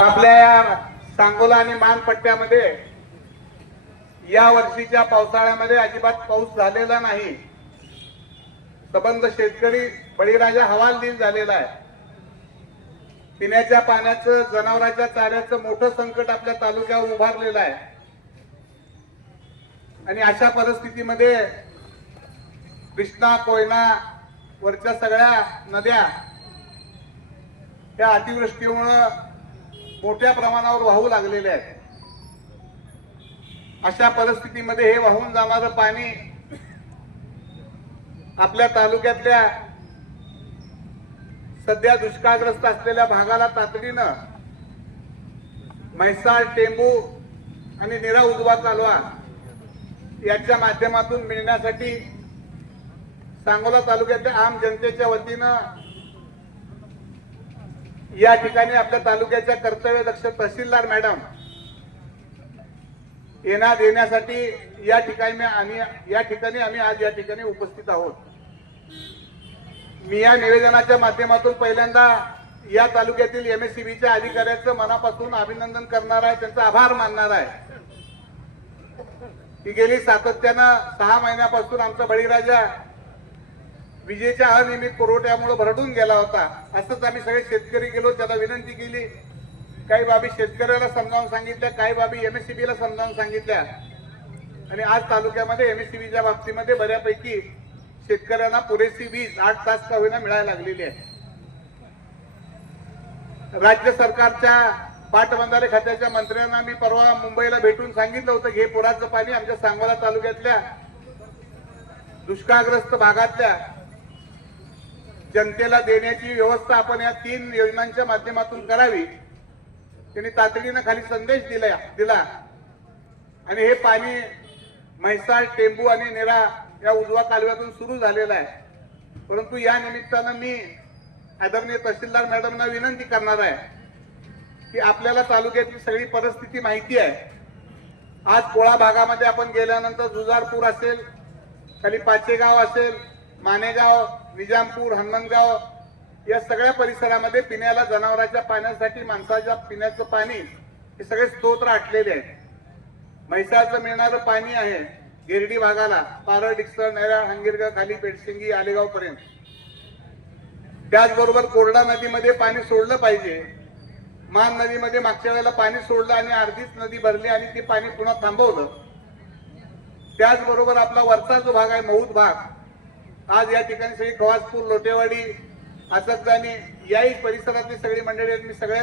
आपल्या या सांगोला आणि मान पट्ट्यामध्ये या वर्षीच्या पावसाळ्यामध्ये अजिबात पाऊस झालेला नाही। सबंध शेतकरी बळीराजा हवालदिल झालेला आहे। पिण्याच्या पाण्याचं, जनावरांच्या चाऱ्याचं मोठं संकट आपल्या तालुक्यावर उभारलेलं आहे। आणि अशा परिस्थितीमध्ये कृष्णा, कोयना वरच्या सगळ्या नद्या या अतिवृष्टीमुळे मोठ्या प्रमाणावर वाहू लागलेले आहेत। अशा परिस्थितीमध्ये हे वाहून जाणारं पाणी आपल्या तालुक्यातल्या सध्या दुष्काळग्रस्त असलेल्या भागाला तातडीनं म्हैसाळ, टेंबू आणि निरा उजवा कालवा याच्या माध्यमातून मिळण्यासाठी सांगोला तालुक्यातल्या आम जनतेच्या वतीनं या ठिकाणी आपल्या तालुक्याच्या कर्तव्यदक्ष तहसीलदार मॅडम देण्यासाठी या ठिकाणी आम्ही आज या ठिकाणी उपस्थित आहोत। मी या निवेदनाच्या माध्यमातून पहिल्यांदा या तालुक्यातील एमएससीबीच्या अधिकाऱ्यांचं मनापासून अभिनंदन करणार आहे, त्यांचा आभार मानणार आहे की गेली सातत्यानं 6 महिन्यापासून आमचा बळीराजा विजेच्या अनियमित पुरवठ्यामुळे भरडून गेला होता। असंच आम्ही सगळे शेतकरी गेलो, त्याला विनंती केली, काही बाबी शेतकऱ्याला समजावून सांगितल्या, काही बाबी एमएससीबीला समजावून सांगितल्या आणि आज तालुक्यामध्ये एमएससीबीच्या बाबतीमध्ये बऱ्यापैकी शेतकऱ्यांना पुरेशी वीज 8 तास का होईना मिळायला लागलेली आहे। राज्य सरकारच्या पाटबंधारे खात्याच्या मंत्र्यांना मी परवा मुंबईला भेटून सांगितलं होतं की हे पुराचं पाणी आमच्या सांगोला तालुक्यातल्या दुष्काळग्रस्त भागातल्या जनतेला देण्याची व्यवस्था आपण या 3 योजनांच्या माध्यमातून करावी। त्यांनी तातडीनं खाली संदेश दिला आणि हे पाणी म्हैसाळ, टेंबू आणि निरा या उजवा कालव्यातून सुरू झालेलं आहे। परंतु या निमित्तानं मी आदरणीय तहसीलदार मॅडमना विनंती करणार आहे की आपल्याला तालुक्याची सगळी परिस्थिती माहिती आहे। आज कोळा भागामध्ये आपण गेल्यानंतर जुजारपूर असेल, खाली पाचेगाव असेल, मानेगाव, निजामपूर, हनुमंतगाव या सगळ्या परिसरामध्ये पिण्याला, जनावरांच्या पाण्यासाठी, माणसाच्या पिण्याचं पाणी हे सगळे स्तोत्र आटलेले आहेत। म्हैसाळचं मिळणारं पाणी आहे गिरडी भागाला, पारळ, डिक्सळ, नैरा, हंगिरगा, खाली पेडशिंगी, आलेगाव पर्यंत। त्याचबरोबर कोरडा नदीमध्ये पाणी सोडलं पाहिजे। मान नदीमध्ये मागच्या वेळेला पाणी सोडलं आणि अर्धीच नदी भरली आणि ते पाणी पुन्हा थांबवलं। त्याचबरोबर आपला वरचा जो भाग आहे मौद भाग, आज या ठिकाणी सगळी खवासपूर, लोटेवाडी, असकदानी याही परिसरातली सगळी मंडळी मी सगळ्यात